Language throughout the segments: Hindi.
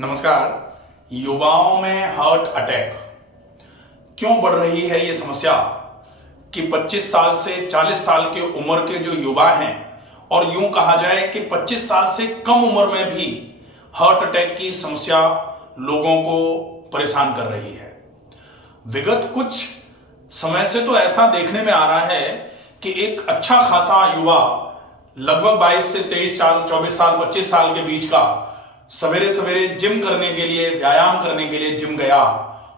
नमस्कार। युवाओं में हार्ट अटैक क्यों बढ़ रही है ये समस्या कि 25 साल से 40 साल के उम्र के जो युवा हैं और यूं कहा जाए कि 25 साल से कम उम्र में भी हार्ट अटैक की समस्या लोगों को परेशान कर रही है। विगत कुछ समय से तो ऐसा देखने में आ रहा है कि एक अच्छा खासा युवा लगभग 22 से 23 साल, 24 साल, 25 साल के बीच का सवेरे सवेरे जिम करने के लिए, व्यायाम करने के लिए जिम गया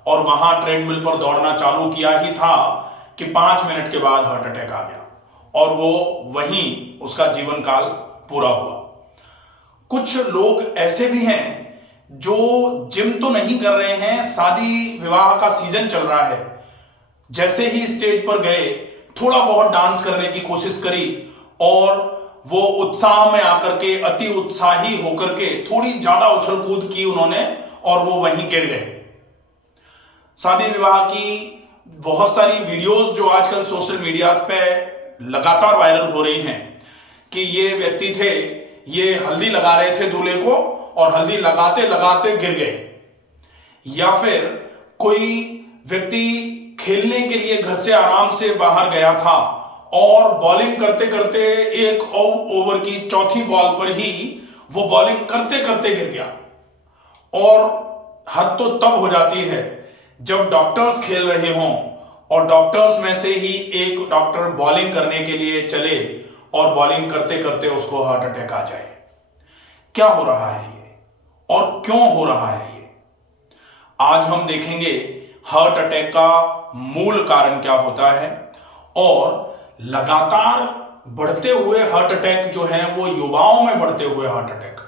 और वहां ट्रेडमिल पर दौड़ना चालू किया ही था कि 5 मिनट के बाद हार्ट अटैक आ गया और वो वहीं उसका जीवन काल पूरा हुआ। कुछ लोग ऐसे भी हैं जो जिम तो नहीं कर रहे हैं, शादी विवाह का सीजन चल रहा है, जैसे ही स्टेज पर गए थोड़ा बहुत डांस करने की कोशिश करी और वो उत्साह में आकर के, अति उत्साही होकर के थोड़ी ज्यादा उछल कूद की उन्होंने और वो वहीं गिर गए। शादी विवाह की बहुत सारी वीडियोस जो आजकल सोशल मीडिया पे लगातार वायरल हो रही हैं कि ये व्यक्ति थे, ये हल्दी लगा रहे थे दूल्हे को और हल्दी लगाते लगाते गिर गए, या फिर कोई व्यक्ति खेलने के लिए घर से आराम से बाहर गया था और बॉलिंग करते करते एक ओवर की चौथी बॉल पर ही वो बॉलिंग करते करते गिर गया। और हद तो तब हो जाती है जब डॉक्टर्स खेल रहे हों और डॉक्टर्स में से ही एक डॉक्टर बॉलिंग करने के लिए चले और बॉलिंग करते करते उसको हार्ट अटैक आ जाए। क्या हो रहा है ये और क्यों हो रहा है ये, आज हम देखेंगे। हार्ट अटैक का मूल कारण क्या होता है और लगातार बढ़ते हुए हार्ट अटैक जो है वो युवाओं में बढ़ते हुए heart attack.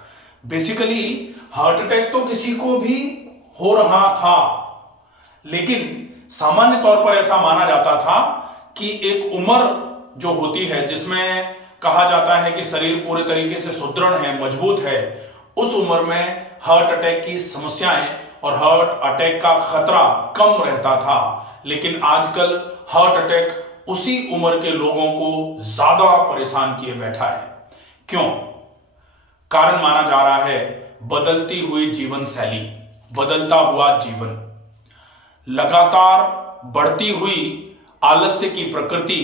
Basically heart attack तो किसी को भी हो रहा था, लेकिन सामान्य तौर पर ऐसा माना जाता था कि एक उम्र जो होती है जिसमें कहा जाता है कि शरीर पूरे तरीके से सुदृढ़ है, मजबूत है, उस उम्र में हार्ट अटैक की समस्याएं और हार्ट अटैक का खतरा कम रहता था। लेकिन आजकल हार्ट अटैक उसी उम्र के लोगों को ज्यादा परेशान किए बैठा है। क्यों? कारण माना जा रहा है बदलती हुई जीवन शैली, बदलता हुआ जीवन, लगातार बढ़ती हुई आलस्य की प्रकृति,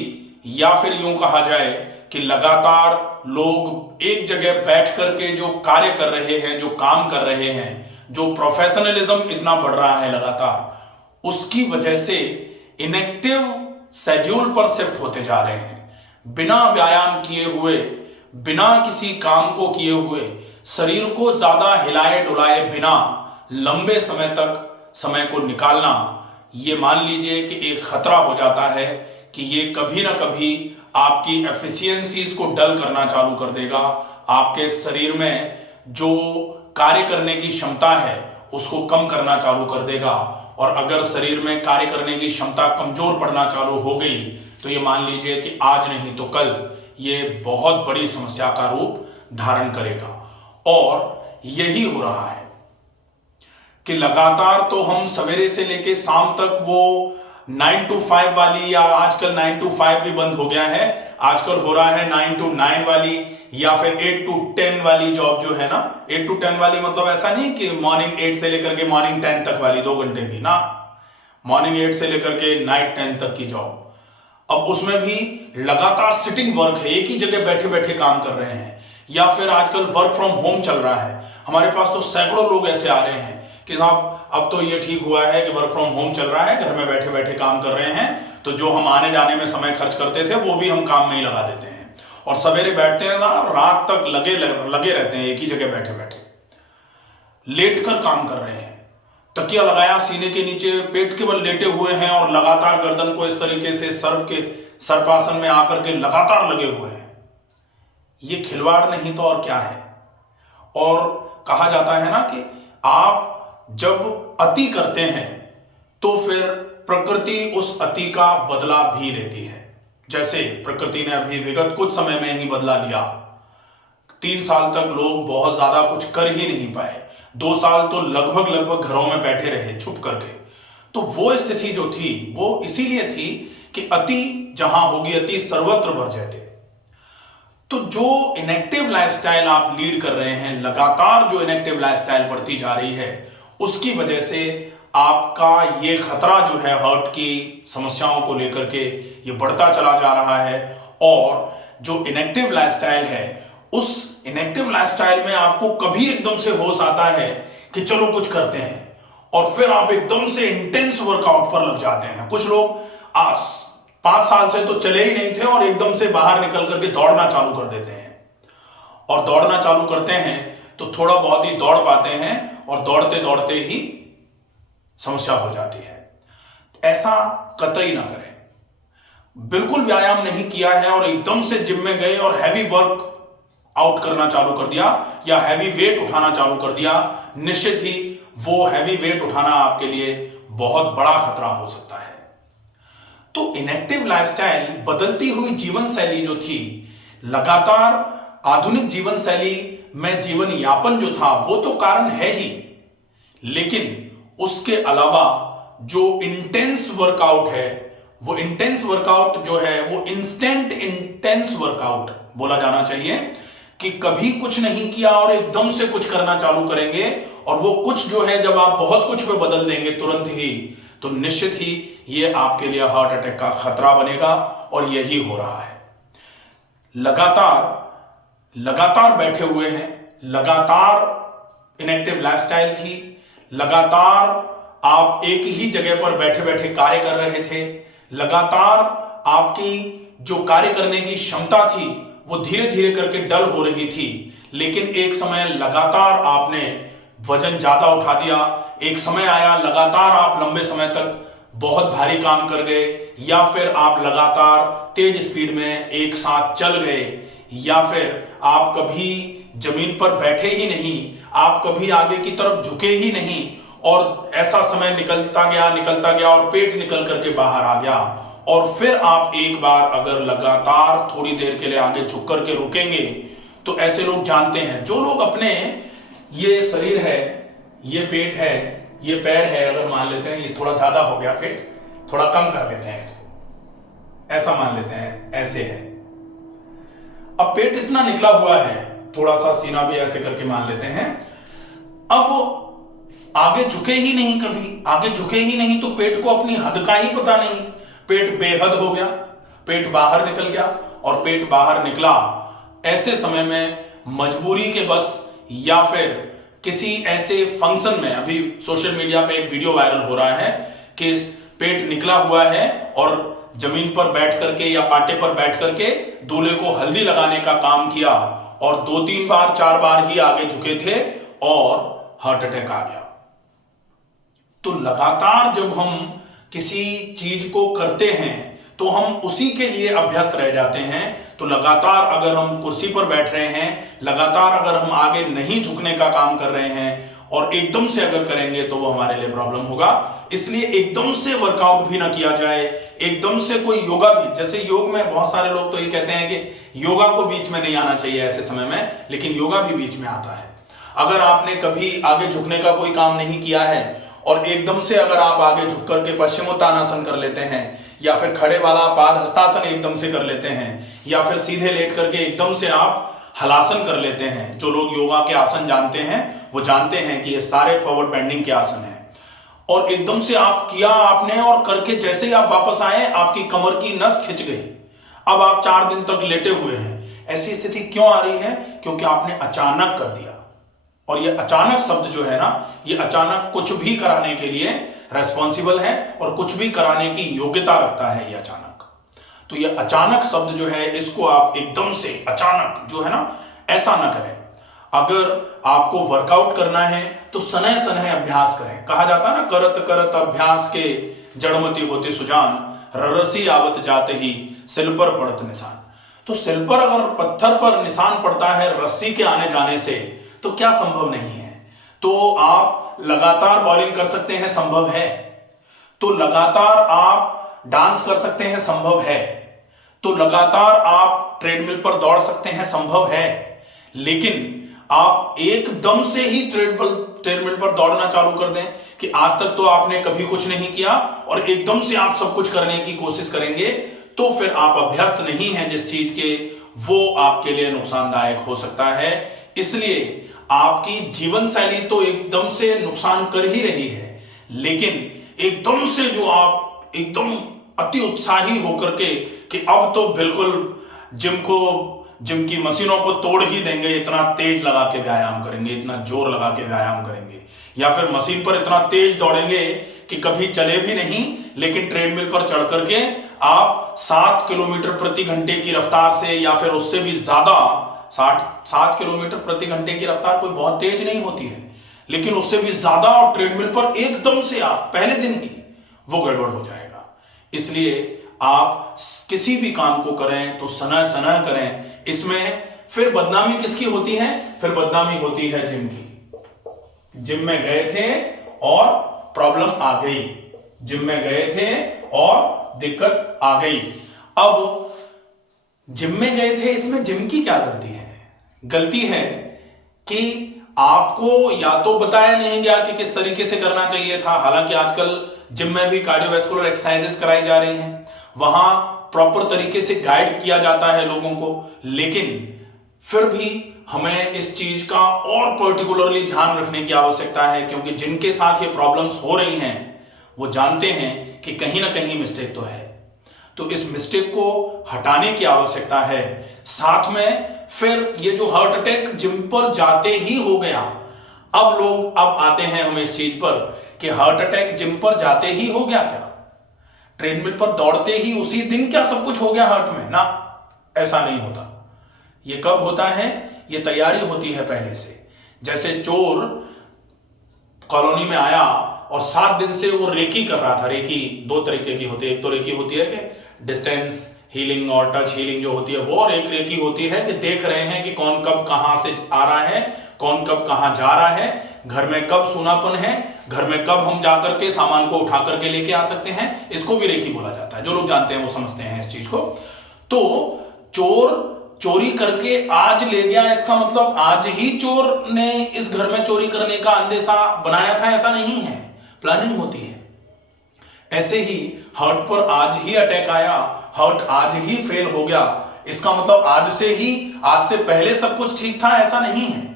या फिर यूं कहा जाए कि लगातार लोग एक जगह बैठ करके जो कार्य कर रहे हैं, जो काम कर रहे हैं, जो प्रोफेशनलिज्म इतना बढ़ रहा है लगातार, उसकी वजह से इनएक्टिव शेड्यूल पर शिफ्ट होते जा रहे हैं। बिना व्यायाम किए हुए, बिना किसी काम को किए हुए, शरीर को ज्यादा हिलाए डुलाए बिना लंबे समय तक समय को निकालना, ये मान लीजिए कि एक खतरा हो जाता है कि ये कभी ना कभी आपकी एफिशिएंसीज को डल करना चालू कर देगा। आपके शरीर में जो कार्य करने की क्षमता है उसको कम करना चालू कर देगा और अगर शरीर में कार्य करने की क्षमता कमजोर पड़ना चालू हो गई तो ये मान लीजिए कि आज नहीं तो कल ये बहुत बड़ी समस्या का रूप धारण करेगा। और यही हो रहा है कि लगातार तो हम सवेरे से लेके शाम तक वो 9 to 5 वाली, या आजकल 9 to 5 भी बंद हो गया है, आजकल हो रहा है 9 to 9 वाली या फिर 8 to 10 वाली जॉब जो है ना। 8 to 10 वाली मतलब ऐसा नहीं कि मॉर्निंग 8 से लेकर के मॉर्निंग 10 तक वाली 2 घंटे की ना, मॉर्निंग 8 से लेकर के नाइट 10 तक की जॉब। अब उसमें भी लगातार सिटिंग वर्क है, एक ही जगह बैठे बैठे काम कर रहे हैं, या फिर आजकल वर्क फ्रॉम होम चल रहा है। हमारे पास तो सैकड़ों लोग ऐसे आ रहे हैं कि साहब अब तो ये ठीक हुआ है कि वर्क फ्रॉम होम चल रहा है, घर में बैठे बैठे काम कर रहे हैं, तो जो हम आने जाने में समय खर्च करते थे वो भी हम काम में ही लगा देते हैं और सवेरे बैठते हैं ना, रात तक लगे रहते हैं, एक ही जगह बैठे बैठे लेट कर काम कर रहे हैं, तकिया लगाया सीने के नीचे, पेट के बल लेटे हुए हैं और लगातार गर्दन को इस तरीके से सर्पासन में आकर के लगातार लगे हुए हैं। ये खिलवाड़ नहीं तो और क्या है। और कहा जाता है ना कि आप जब अति करते हैं तो फिर प्रकृति उस अति का बदला भी लेती है। जैसे प्रकृति ने अभी विगत कुछ समय में ही बदला लिया। 3 साल तक लोग बहुत ज्यादा कुछ कर ही नहीं पाए, 2 साल तो लगभग घरों में बैठे रहे छुप करके। तो वो स्थिति जो थी वो इसीलिए थी कि अति जहां होगी अति सर्वत्र वर्जयते। तो जो इनएक्टिव लाइफस्टाइल आप लीड कर रहे हैं, लगातार जो इनएक्टिव लाइफस्टाइल बढ़ती जा रही है, उसकी वजह से आपका ये खतरा जो है हार्ट की समस्याओं को लेकर के ये बढ़ता चला जा रहा है। और जो इनएक्टिव लाइफस्टाइल है, उस इनएक्टिव लाइफस्टाइल में आपको कभी एकदम से होश आता है कि चलो कुछ करते हैं, और फिर आप एकदम से इंटेंस वर्कआउट पर लग जाते हैं। कुछ लोग आज 5 साल से तो चले ही नहीं थे और एकदम से बाहर निकल करके दौड़ना चालू कर देते हैं, और दौड़ना चालू करते हैं तो थोड़ा बहुत ही दौड़ पाते हैं और दौड़ते दौड़ते ही समस्या हो जाती है। ऐसा कतई ना करें। बिल्कुल व्यायाम नहीं किया है और एकदम से जिम में गए और हैवी वर्क आउट करना चालू कर दिया या हैवी वेट उठाना चालू कर दिया, निश्चित ही वो हैवी वेट उठाना आपके लिए बहुत बड़ा खतरा हो सकता है। तो इनएक्टिव लाइफस्टाइल, बदलती हुई जीवन शैली जो थी, लगातार आधुनिक जीवन शैली में जीवन यापन जो था वो तो कारण है ही, लेकिन उसके अलावा जो इंटेंस वर्कआउट है, वो इंटेंस वर्कआउट जो है वो इंस्टेंट इंटेंस वर्कआउट बोला जाना चाहिए, कि कभी कुछ नहीं किया और एकदम से कुछ करना चालू करेंगे, और वो कुछ जो है जब आप बहुत कुछ पे बदल देंगे तुरंत ही, तो निश्चित ही ये आपके लिए हार्ट अटैक का खतरा बनेगा। और यही हो रहा है। लगातार बैठे हुए हैं, लगातार इनएक्टिव लाइफस्टाइल थी, लगातार आप एक ही जगह पर बैठे बैठे कार्य कर रहे थे, लगातार आपकी जो कार्य करने की क्षमता थी वो धीरे धीरे करके डल हो रही थी। लेकिन एक समय लगातार आपने वजन ज्यादा उठा दिया, एक समय आया लगातार आप लंबे समय तक बहुत भारी काम कर गए, या फिर आप लगातार तेज स्पीड में एक साथ चल गए, या फिर आप कभी जमीन पर बैठे ही नहीं, आप कभी आगे की तरफ झुके ही नहीं, और ऐसा समय निकलता गया और पेट निकल करके बाहर आ गया। और फिर आप एक बार अगर लगातार थोड़ी देर के लिए आगे झुक करके रुकेंगे, तो ऐसे लोग जानते हैं, जो लोग अपने ये शरीर है, ये पेट है, ये पैर है, अगर मान लेते हैं ये थोड़ा ज्यादा हो गया पेट, थोड़ा कम कर लेते हैं इसको, ऐसा मान लेते हैं ऐसे है। अब पेट इतना निकला हुआ है, थोड़ा सा सीना भी ऐसे करके मान लेते हैं। अब आगे झुके ही नहीं, कभी आगे झुके ही नहीं, तो पेट को अपनी हद का ही पता नहीं, पेट बेहद हो गया, पेट बाहर निकल गया। और पेट बाहर निकला, ऐसे समय में मजबूरी के बस या फिर किसी ऐसे फंक्शन में, अभी सोशल मीडिया पे एक वीडियो वायरल हो रहा है कि पेट निकला हुआ है और जमीन पर बैठ करके या पाटे पर बैठ करके दूल्हे को हल्दी लगाने का काम किया, और 2-3 बार 4 बार ही आगे झुके थे और हार्ट अटैक आ गया। तो लगातार जब हम किसी चीज को करते हैं तो हम उसी के लिए अभ्यस्त रह जाते हैं। तो लगातार अगर हम कुर्सी पर बैठ रहे हैं, लगातार अगर हम आगे नहीं झुकने का काम कर रहे हैं और एकदम से अगर करेंगे तो वो हमारे लिए प्रॉब्लम होगा। इसलिए एकदम से वर्कआउट भी ना किया जाए, एकदम से कोई योगा भी, जैसे योग में बहुत सारे लोग तो ये कहते हैं कि योगा को बीच में नहीं आना चाहिए ऐसे समय में, लेकिन योगा भी बीच में आता है। अगर आपने कभी आगे झुकने का कोई काम नहीं किया है और एकदम से अगर आप आगे झुक करके पश्चिमोत्तानासन कर लेते हैं, या फिर खड़े वाला पाद हस्तासन एकदम से कर लेते हैं, या फिर सीधे लेट करके एकदम से आप हलासन कर लेते हैं, जो लोग योगा के आसन जानते हैं वो जानते हैं कि ये सारे फॉरवर्ड बेंडिंग के आसन हैं, और एकदम से आप किया आपने, और करके जैसे ही आप वापस आए आपकी कमर की नस खिंच गई, अब आप 4 दिन तक लेटे हुए हैं। ऐसी स्थिति क्यों आ रही है? क्योंकि आपने अचानक कर दिया। और ये अचानक शब्द जो है ना, ये अचानक कुछ भी कराने के लिए रेस्पॉन्सिबल है और कुछ भी कराने की योग्यता रखता है ये अचानक। तो ये अचानक शब्द जो है, इसको आप एकदम से अचानक जो है ना, ऐसा ना करें। अगर आपको वर्कआउट करना है तो सनह सनह अभ्यास करें। कहा जाता है ना, करत करत अभ्यास के जड़मती होते सुजान, ररसी आवत जाते ही सिल पर पड़त निशान। तो सिल पर अगर पत्थर पर निशान पड़ता है रस्सी के आने जाने से, तो क्या संभव नहीं है? तो आप लगातार बॉलिंग कर सकते हैं, संभव है। तो लगातार आप डांस कर सकते हैं, संभव है। तो लगातार आप ट्रेडमिल पर दौड़ सकते हैं, संभव है। लेकिन आप एकदम से ही ट्रेडमिल पर दौड़ना चालू कर दें कि आज तक तो आपने कभी कुछ नहीं किया, और एकदम से आप सब कुछ करने की कोशिश करेंगे, तो फिर आप अभ्यस्त नहीं हैं जिस चीज के, वो आपके लिए नुकसानदायक हो सकता है। इसलिए आपकी जीवन शैली तो एकदम से नुकसान कर ही रही है, लेकिन एकदम से जो आप एकदम अति उत्साही होकर के कि अब तो बिल्कुल जिम की मशीनों को तोड़ ही देंगे, इतना तेज लगा के व्यायाम करेंगे, इतना जोर लगा के व्यायाम करेंगे, या फिर मशीन पर इतना तेज दौड़ेंगे कि कभी चले भी नहीं, लेकिन ट्रेडमिल पर चढ़ करके आप 7 किलोमीटर प्रति घंटे की रफ्तार से या फिर उससे भी ज्यादा 7 किलोमीटर प्रति घंटे की रफ्तार कोई बहुत तेज नहीं होती है, लेकिन उससे भी ज्यादा और ट्रेडमिल पर एकदम से आप पहले दिन ही वो गड़बड़ हो जाएगा। इसलिए आप किसी भी काम को करें तो सना सना करें। इसमें फिर बदनामी किसकी होती है? फिर बदनामी होती है जिम की। जिम में गए थे और प्रॉब्लम आ गई, जिम में गए थे और दिक्कत आ गई। अब जिम में गए थे, इसमें जिम की क्या गलती है? गलती है कि आपको या तो बताया नहीं गया कि किस तरीके से करना चाहिए था। हालांकि आजकल जिम में भी कार्डियोवैस्कुलर एक्सरसाइजेस कराई जा रही हैं, वहां प्रॉपर तरीके से गाइड किया जाता है लोगों को, लेकिन फिर भी हमें इस चीज का और पर्टिकुलरली ध्यान रखने की आवश्यकता है, क्योंकि जिनके साथ ये प्रॉब्लम्स हो रही हैं वो जानते हैं कि कहीं ना कहीं मिस्टेक तो है। तो इस मिस्टेक को हटाने की आवश्यकता है। साथ में फिर ये जो हार्ट अटैक जिम पर जाते ही हो गया, अब आते हैं हम इस चीज पर कि हार्ट अटैक जिम पर जाते ही हो गया क्या? ट्रेडमिल पर दौड़ते ही उसी दिन क्या सब कुछ हो गया हार्ट में? ना, ऐसा नहीं होता। ये कब होता है? ये तैयारी होती है पहले से। जैसे चोर कॉलोनी में आया और 7 दिन से वो रेकी कर रहा था। रेकी 2 तरीके की होती है, एक तो रेकी होती है कि डिस्टेंस हीलिंग और टच हीलिंग जो होती है वो, और एक रेकी होती है कि देख रहे हैं कि कौन कब कहां से आ रहा है, कौन कब कहां जा रहा है, घर में कब सूनापन है, घर में कब हम जाकर के सामान को उठा करके लेके आ सकते हैं। इसको भी रेकी बोला जाता है। जो लोग जानते हैं वो समझते हैं इस चीज को। तो चोर चोरी करके आज ले गया, इसका मतलब आज ही चोर ने इस घर में चोरी करने का अंदेशा बनाया था, ऐसा नहीं है। प्लानिंग होती है। ऐसे ही हार्ट पर आज ही अटैक आया, हार्ट आज ही फेल हो गया, इसका मतलब आज से पहले सब कुछ ठीक था, ऐसा नहीं है।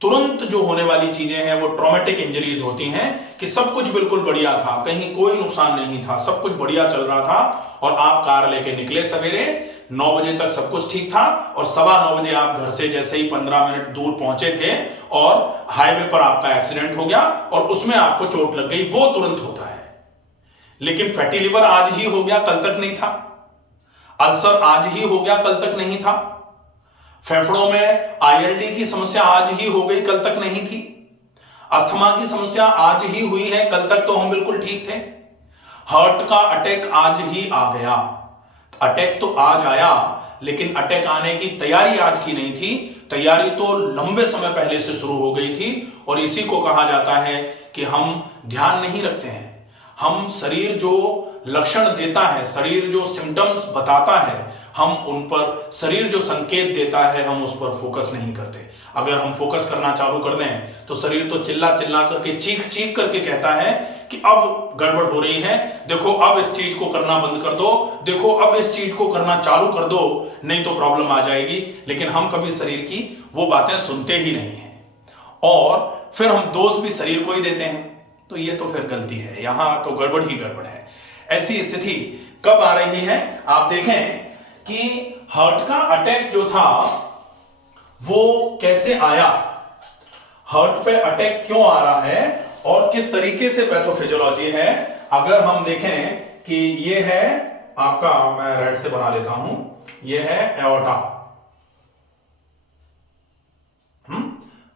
तुरंत जो होने वाली चीजें हैं वो ट्रॉमेटिक इंजरीज होती हैं कि सब कुछ बिल्कुल बढ़िया था, कहीं कोई नुकसान नहीं था, सब कुछ बढ़िया चल रहा था, और आप कार लेके निकले सवेरे 9 बजे तक सब कुछ ठीक था, और 9:15 बजे आप घर से जैसे ही 15 मिनट दूर पहुंचे थे और हाईवे पर आपका एक्सीडेंट हो गया और उसमें आपको चोट लग गई, वो तुरंत होता है। लेकिन फैटी लिवर आज ही हो गया, कल तक नहीं था। अल्सर आज ही हो गया, कल तक नहीं था। फेफड़ों में आईएलडी की समस्या आज ही हो गई, कल तक नहीं थी। अस्थमा की समस्या आज ही हुई है, कल तक तो हम बिल्कुल ठीक थे। हार्ट का अटैक आज ही आ गया। अटैक तो आज आया, लेकिन अटैक आने की तैयारी आज की नहीं थी, तैयारी तो लंबे समय पहले से शुरू हो गई थी। और इसी को कहा जाता है कि हम ध्यान नहीं रखते हैं। हम शरीर जो लक्षण देता है, शरीर जो सिम्टम्स बताता है, हम उन पर, शरीर जो संकेत देता है, हम उस पर फोकस नहीं करते। अगर हम फोकस करना चालू कर दें तो शरीर तो चिल्ला चिल्ला करके, चीख चीख करके कहता है कि अब गड़बड़ हो रही है, देखो अब इस चीज को करना बंद कर दो, देखो अब इस चीज को करना चालू कर दो, नहीं तो प्रॉब्लम आ जाएगी। लेकिन हम कभी शरीर की वो बातें सुनते ही नहीं हैं, और फिर हम दोष भी शरीर को ही देते हैं। तो ये तो फिर गलती है, यहां तो गड़बड़ ही गड़बड़ है। ऐसी स्थिति कब आ रही है? आप देखें कि हार्ट का अटैक जो था वो कैसे आया, हार्ट पे अटैक क्यों आ रहा है और किस तरीके से पैथोफिजियोलॉजी है। अगर हम देखें कि ये है आपका, मैं रेड से बना लेता हूं, ये है एओर्टा।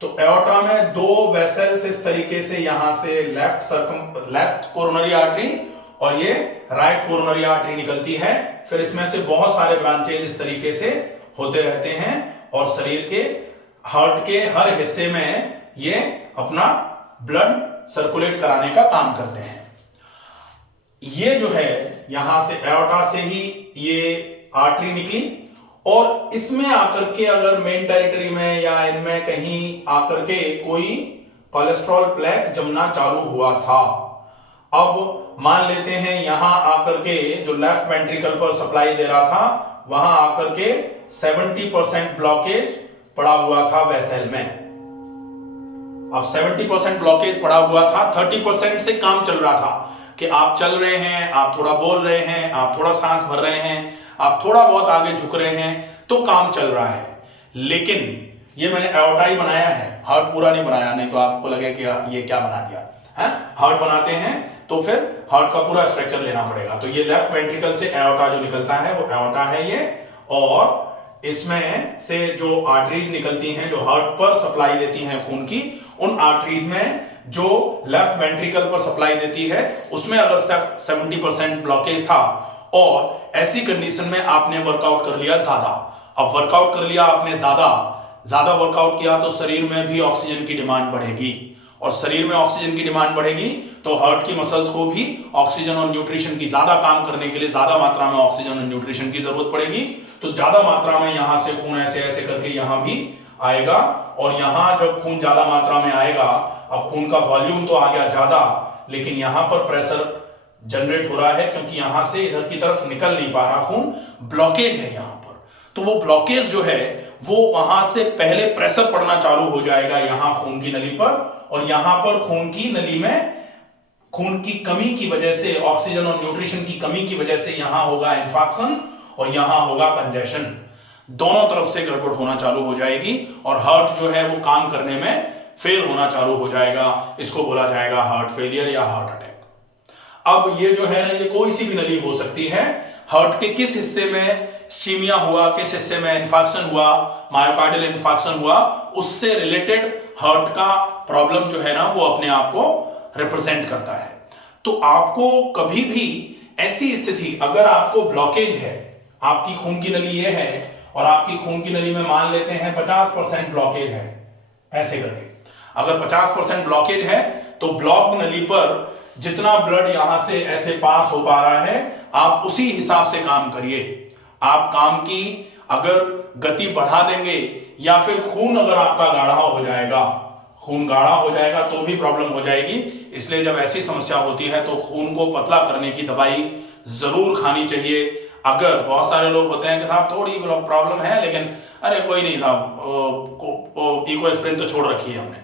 तो एओर्टा में 2 वेसल्स इस तरीके से, यहां से लेफ्ट कोरोनरी आर्टरी और ये राइट कोरोनरी आर्टरी निकलती है। फिर इसमें से बहुत सारे ब्रांचेज इस तरीके से होते रहते हैं और शरीर के, हार्ट के हर हिस्से में ये अपना ब्लड सर्कुलेट कराने का काम करते हैं। ये जो है यहां से एओर्टा से ही ये आर्टरी निकली, और इसमें आकर के अगर मेन टेरिटरी में या इनमें कहीं आकर के कोई कोलेस्ट्रॉल प्लेक जमना चालू हुआ था। अब मान लेते हैं यहां आकर के जो लेफ्ट वेंट्रिकल पर सप्लाई दे रहा था वहां आकर के 70% ब्लॉकेज पड़ा हुआ था वेसल में। अब 70% ब्लॉकेज पड़ा हुआ था, 30% से काम चल रहा था कि आप चल रहे हैं, आप थोड़ा बोल रहे हैं, आप थोड़ा सांस भर रहे हैं, आप थोड़ा बहुत आगे झुक रहे हैं, तो काम चल रहा है। लेकिन ये मैंने एओर्टा ही बनाया है, हार्ट पूरा नहीं बनाया, नहीं तो आपको लगे कि ये क्या बना दिया है। हार्ट बनाते हैं तो फिर हार्ट का पूरा स्ट्रक्चर लेना पड़ेगा। तो ये लेफ्ट वेंट्रिकल से एओर्टा जो निकलता है वो एओर्टा है ये, और इसमें से जो आर्टरीज निकलती हैं जो हार्ट पर सप्लाई देती हैं खून की, उन आर्टरीज में जो लेफ्ट वेंट्रिकल पर सप्लाई देती है उसमें अगर 70% ब्लॉकेज था और ऐसी कंडीशन में आपने वर्कआउट कर लिया ज्यादा, अब वर्कआउट कर लिया आपने ज्यादा वर्कआउट किया तो शरीर में भी ऑक्सीजन की डिमांड बढ़ेगी, और शरीर में ऑक्सीजन की डिमांड बढ़ेगी तो हार्ट की मसल्स को भी ऑक्सीजन और न्यूट्रिशन की ज्यादा काम करने के लिए ज्यादा मात्रा में ऑक्सीजन और न्यूट्रिशन की जरूरत पड़ेगी। तो ज्यादा मात्रा में यहां से खून ऐसे ऐसे करके यहां भी आएगा, और यहां जब खून ज्यादा मात्रा में आएगा, अब खून का वॉल्यूम तो आ गया ज्यादा, लेकिन यहां पर प्रेशर जनरेट हो रहा है क्योंकि यहां से इधर की तरफ निकल नहीं पा रहा खून, ब्लॉकेज है यहां पर। तो वो ब्लॉकेज जो है वो वहां से पहले प्रेशर पड़ना चालू हो जाएगा यहां खून की नली पर, और यहां पर खून की नली में खून की कमी की वजह से, ऑक्सीजन और न्यूट्रिशन की कमी की वजह से यहां होगा इंफाक्शन और यहां होगा कंजेशन। दोनों तरफ से गड़बड़ होना चालू हो जाएगी और हार्ट जो है वो काम करने में फेल होना चालू हो जाएगा। इसको बोला जाएगा हार्ट फेलियर या हार्ट अटैक। अब ये जो है ना, ये कोई सी भी नली हो सकती है। हार्ट के किस हिस्से में इस्कीमिया हुआ, किस हिस्से में इंफाक्शन हुआ, मायोकार्डियल इंफाक्शन हुआ, उससे रिलेटेड हार्ट का प्रॉब्लम जो है ना वो अपने आप को रिप्रेजेंट करता है। तो आपको कभी भी ऐसी स्थिति, अगर आपको ब्लॉकेज है, आपकी खून की नली ये है और आपकी खून की नली में मान लेते हैं 50% ब्लॉकेज है, ऐसे करके अगर 50% ब्लॉकेज है तो ब्लॉक नली पर जितना ब्लड यहां से ऐसे पास हो पा रहा है आप उसी हिसाब से काम करिए। आप काम की अगर गति बढ़ा देंगे या फिर खून अगर आपका गाढ़ा हो जाएगा, खून गाढ़ा हो जाएगा तो भी प्रॉब्लम हो जाएगी। इसलिए जब ऐसी समस्या होती है तो खून को पतला करने की दवाई जरूर खानी चाहिए। अगर बहुत सारे लोग होते हैं कि साहब थोड़ी प्रॉब्लम है लेकिन अरे कोई नहीं साहब, इकोस्प्रिन तो छोड़ रखी है हमने,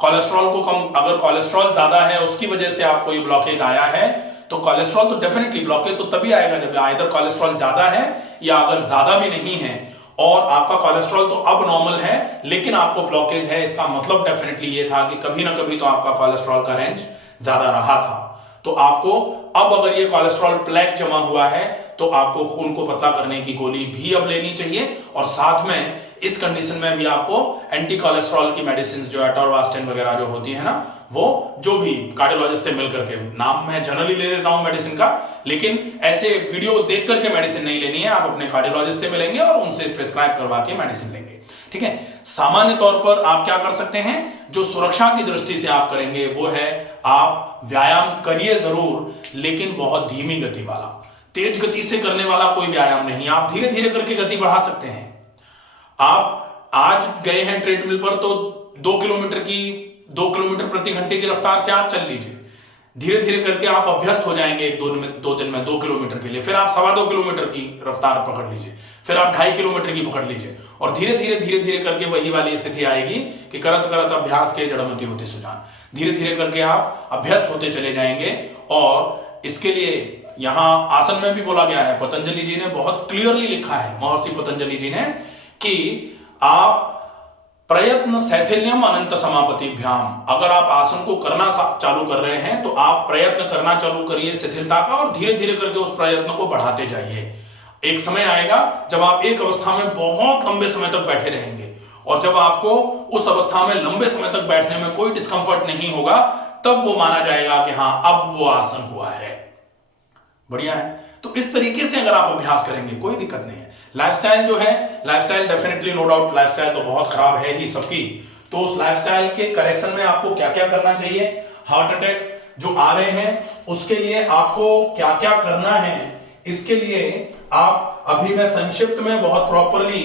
कोलेस्ट्रॉल को कम, अगर कोलेस्ट्रॉल ज्यादा है उसकी वजह से आपको ये ब्लॉकेज आया है तो कोलेस्ट्रॉल तो डेफिनेटली, ब्लॉकेज तो तभी आएगा जब आइदर कोलेस्ट्रॉल ज्यादा है या अगर ज्यादा भी नहीं है और आपका कोलेस्ट्रॉल तो अब नॉर्मल है लेकिन आपको ब्लॉकेज है, इसका मतलब डेफिनेटली ये था कि कभी ना कभी तो आपका कोलेस्ट्रॉल का रेंज ज्यादा रहा था। तो आपको अब अगर ये कोलेस्ट्रॉल प्लेक जमा हुआ है तो आपको खून को पतला करने की गोली भी अब लेनी चाहिए, और साथ में इस कंडीशन में भी आपको एंटी कोलेस्ट्रॉल की मेडिसिन जो एटोरवास्टिन वगैरह जो होती है ना, वो जो भी कार्डियोलॉजिस्ट से मिलकर के, नाम मैं जनरली ले लेता हूं मेडिसिन का, लेकिन ऐसे वीडियो देख करके मेडिसिन नहीं लेनी है, आप अपने कार्डियोलॉजिस्ट से मिलेंगे और उनसे प्रिस्क्राइब करवा के मेडिसिन लेंगे। ठीक है, सामान्य तौर पर आप क्या कर सकते हैं, जो सुरक्षा की दृष्टि से आप करेंगे वो है आप व्यायाम करिए जरूर लेकिन बहुत धीमी गति वाला, तेज गति से करने वाला कोई व्यायाम नहीं, आप धीरे धीरे करके गति बढ़ा सकते हैं। आप आज गए हैं ट्रेडमिल पर तो 2 किलोमीटर प्रति घंटे की रफ्तार से आप चल लीजिए, धीरे धीरे करके आप अभ्यस्त हो जाएंगे एक दो दिन में 2 किलोमीटर के लिए, फिर आप 2.25 किलोमीटर की रफ्तार पकड़ लीजिए, फिर आप 2.5 किलोमीटर की पकड़ लीजिए, और धीरे धीरे करके वही वाली स्थिति आएगी कि करत करत अभ्यास के जड़मति होते सुजान, धीरे धीरे करके आप अभ्यस्त होते चले जाएंगे। और इसके लिए यहां आसन में भी बोला गया है, पतंजलि जी ने बहुत क्लियरली लिखा है, महर्षि पतंजलि जी ने, कि आप प्रयत्न शैथिल्यम अनंत समापतिभ्याम, अगर आप आसन को करना चालू कर रहे हैं तो आप प्रयत्न करना चालू करिए शिथिलता का, और धीरे धीरे करके उस प्रयत्न को बढ़ाते जाइए। एक समय आएगा जब आप एक अवस्था में बहुत लंबे समय तक बैठे रहेंगे, और जब आपको उस अवस्था में लंबे समय तक बैठने में कोई डिस्कंफर्ट नहीं होगा तब वो माना जाएगा कि हाँ अब वो आसन हुआ है। बढ़िया है। तो इस तरीके से अगर आप अभ्यास करेंगे कोई दिक्कत नहीं है। लाइफस्टाइल जो है, lifestyle definitely no doubt lifestyle तो बहुत खराब है ही सबकी, तो उस लाइफस्टाइल के करेक्शन में आपको क्या क्या करना चाहिए, हार्ट अटैक जो आ रहे हैं उसके लिए आपको क्या क्या करना है, इसके लिए आप अभी मैं संक्षिप्त में बहुत प्रॉपरली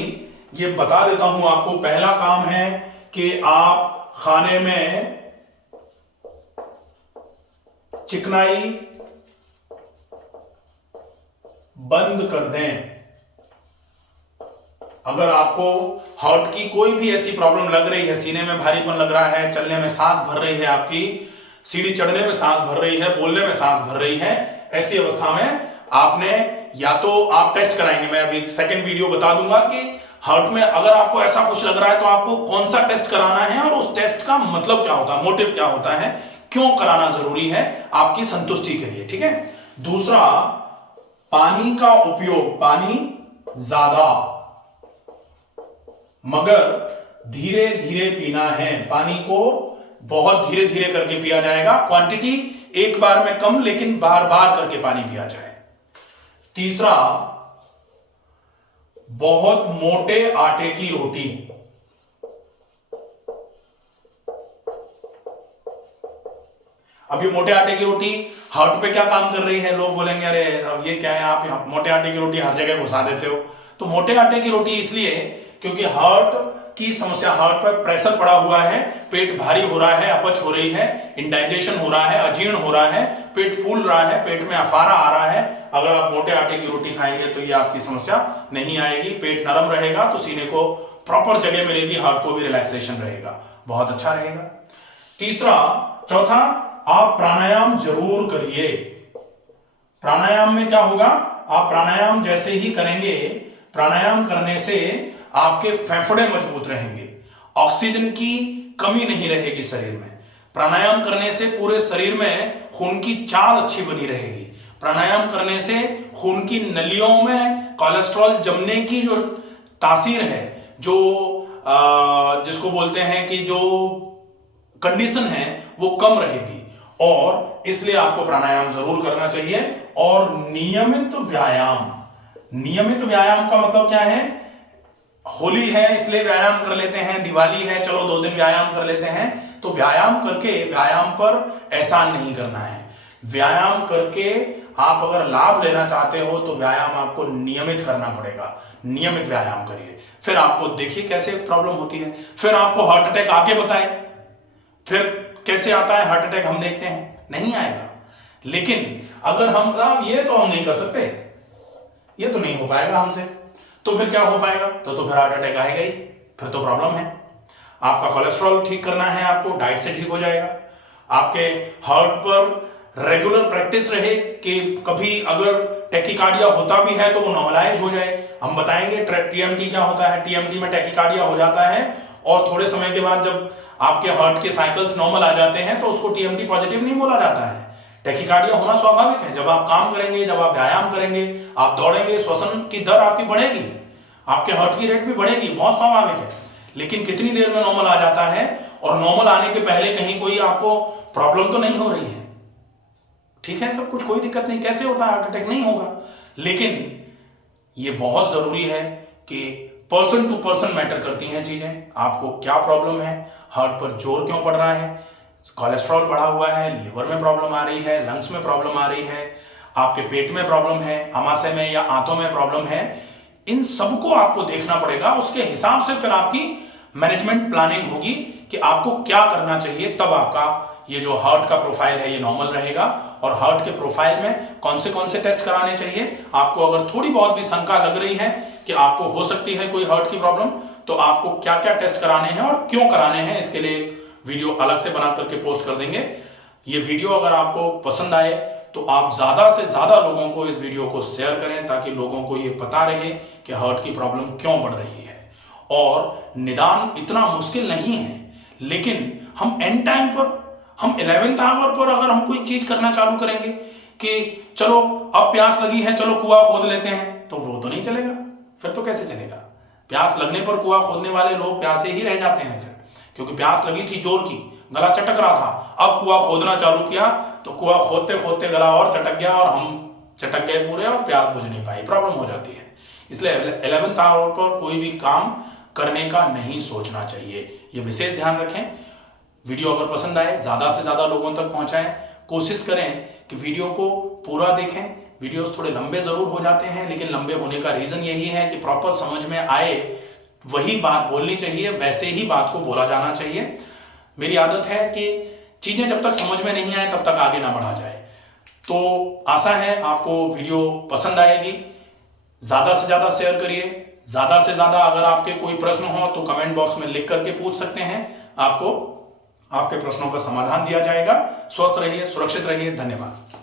ये बता देता हूं आपको। पहला काम है कि आप खाने में चिकनाई बंद कर दें, अगर आपको हार्ट की कोई भी ऐसी प्रॉब्लम लग रही है, सीने में भारीपन लग रहा है, चलने में सांस भर रही है, आपकी सीढ़ी चढ़ने में सांस भर रही है, बोलने में सांस भर रही है, ऐसी अवस्था में आपने या तो आप टेस्ट कराएंगे, मैं अभी सेकंड वीडियो बता दूंगा कि हार्ट में अगर आपको ऐसा कुछ लग रहा है तो आपको कौन सा टेस्ट कराना है और उस टेस्ट का मतलब क्या होता है, मोटिव क्या होता है, क्यों कराना जरूरी है आपकी संतुष्टि के लिए। ठीक है। दूसरा, पानी का उपयोग, पानी ज्यादा मगर धीरे धीरे पीना है। पानी को बहुत धीरे धीरे करके पिया जाएगा, क्वांटिटी एक बार में कम लेकिन बार बार करके पानी पिया जाए। तीसरा, बहुत मोटे आटे की रोटी, अब ये मोटे आटे की रोटी हार्ट पे क्या काम कर रही है? लोग बोलेंगे अरे अब ये क्या है, आप मोटे आटे की रोटी हर जगह घुसा देते हो। तो मोटे आटे की रोटी इसलिए क्योंकि हार्ट की समस्या, हार्ट पर प्रेशर पड़ा हुआ है, पेट भारी हो रहा है, अपच हो रही है, इंडाइजेशन हो रहा है, अजीर्ण हो रहा है, पेट फूल रहा है, पेट में अफारा आ रहा है। अगर आप मोटे आटे की रोटी खाएंगे तो ये आपकी समस्या नहीं आएगी, पेट नरम रहेगा तो सीने को प्रॉपर जगह मिलेगी, हार्ट को भी रिलैक्सेशन रहेगा, बहुत अच्छा रहेगा। चौथा, आप प्राणायाम जरूर करिए। प्राणायाम में क्या होगा, आप प्राणायाम जैसे ही करेंगे, प्राणायाम करने से आपके फेफड़े मजबूत रहेंगे, ऑक्सीजन की कमी नहीं रहेगी शरीर में। प्राणायाम करने से पूरे शरीर में खून की चाल अच्छी बनी रहेगी। प्राणायाम करने से खून की नलियों में कोलेस्ट्रॉल जमने की जो तासीर है, जो जिसको बोलते हैं कि जो कंडीशन है, वो कम रहेगी। और इसलिए आपको प्राणायाम जरूर करना चाहिए। और नियमित व्यायाम, नियमित व्यायाम का मतलब क्या है? होली है इसलिए व्यायाम कर लेते हैं, दिवाली है चलो 2 दिन व्यायाम कर लेते हैं, तो व्यायाम करके व्यायाम पर एहसान नहीं करना है। व्यायाम करके आप अगर लाभ लेना चाहते हो तो व्यायाम आपको नियमित करना पड़ेगा। नियमित व्यायाम करिए, फिर आपको देखिए कैसे प्रॉब्लम होती है। फिर आपको हार्ट अटैक आगे बताए, फिर कैसे आता है हार्ट अटैक हम देखते हैं, नहीं आएगा। लेकिन अगर हम ये तो हम नहीं कर सकते, ये तो नहीं हो पाएगा हमसे, तो फिर क्या हो पाएगा? तो फिर हार्ट अटैक आएगा ही, फिर तो प्रॉब्लम है। आपका कोलेस्ट्रॉल ठीक करना है, आपको डाइट से ठीक हो जाएगा। आपके हार्ट पर रेगुलर प्रैक्टिस रहे कि कभी अगर टैकीकार्डिया होता भी है तो वो नॉर्मलाइज हो जाए। हम बताएंगे टीएमटी क्या होता है। टीएमटी में टैकीकार्डिया हो जाता है और थोड़े समय के बाद जब आपके हार्ट के साइकिल्स नॉर्मल आ जाते हैं तो उसको टीएमटी पॉजिटिव नहीं बोला जाता है। टैकीकार्डिया होना स्वाभाविक है। जब आप काम करेंगे, जब आप व्यायाम करेंगे, आप दौड़ेंगे, श्वसन की दर आपकी बढ़ेगी, आपके हार्ट की रेट भी बढ़ेगी, बहुत स्वाभाविक है। लेकिन कितनी देर में नॉर्मल आ जाता है, और नॉर्मल आने के पहले कहीं कोई आपको प्रॉब्लम तो नहीं हो रही है, ठीक है, सब कुछ कोई दिक्कत नहीं, कैसे होता है हार्ट अटैक? नहीं होगा। लेकिन ये बहुत जरूरी है कि पर्सन टू पर्सन मैटर करती हैं चीजें। आपको क्या प्रॉब्लम है, हार्ट पर जोर क्यों पड़ रहा है, कोलेस्ट्रॉल बढ़ा हुआ है, लिवर में प्रॉब्लम आ रही है, लंग्स में प्रॉब्लम आ रही है, आपके पेट में प्रॉब्लम है, आमाशय में या आंतों में प्रॉब्लम है, इन सबको आपको देखना पड़ेगा। उसके हिसाब से फिर आपकी मैनेजमेंट प्लानिंग होगी कि आपको क्या करना चाहिए। तब आपका ये जो हार्ट का प्रोफाइल है ये नॉर्मल रहेगा। और हार्ट के प्रोफाइल में कौन से टेस्ट कराने चाहिए, आपको अगर थोड़ी बहुत भी शंका लग रही है कि आपको हो सकती है कोई हार्ट की प्रॉब्लम, तो आपको क्या क्या टेस्ट कराने हैं और क्यों कराने हैं, इसके लिए एक वीडियो अलग से बना करके पोस्ट कर देंगे। ये वीडियो अगर आपको पसंद आए तो आप ज्यादा से ज्यादा लोगों को इस वीडियो को शेयर करें, ताकि लोगों को ये पता रहे कि हार्ट की प्रॉब्लम क्यों बढ़ रही है। और निदान इतना मुश्किल नहीं है, लेकिन हम एंड टाइम पर, हम 11th आवर पर अगर हम कोई चीज करना चालू करेंगे कि चलो अब प्यास लगी है, चलो कुआं खोद लेते हैं, तो वो तो नहीं चलेगा। फिर तो कैसे चलेगा? प्यास लगने पर कुआं खोदने वाले लोग प्यासे ही रह जाते हैं फिर, क्योंकि प्यास लगी थी जोर की, गला चटक रहा था, अब कुआं खोदना चालू किया तो कुआं खोदते खोदते गला और चटक गया और हम चटक गए पूरे और प्यास बुझ नहीं पाई, प्रॉब्लम हो जाती है। इसलिए 11th आवर पर कोई भी काम करने का नहीं सोचना चाहिए, ये विशेष ध्यान रखें। वीडियो अगर पसंद आए ज्यादा से ज्यादा लोगों तक पहुंचाएं, कोशिश करें कि वीडियो को पूरा देखें। वीडियोस थोड़े लंबे जरूर हो जाते हैं, लेकिन लंबे होने का रीजन यही है कि प्रॉपर समझ में आए, वही बात बोलनी चाहिए, वैसे ही बात को बोला जाना चाहिए। मेरी आदत है कि चीजें जब तक समझ में नहीं आए तब तक आगे ना बढ़ा जाए। तो आशा है आपको वीडियो पसंद आएगी, ज्यादा से ज्यादा शेयर करिए, ज्यादा से ज्यादा अगर आपके कोई प्रश्न हो तो कमेंट बॉक्स में लिख करके पूछ सकते हैं, आपको आपके प्रश्नों का समाधान दिया जाएगा। स्वस्थ रहिए, सुरक्षित रहिए, धन्यवाद।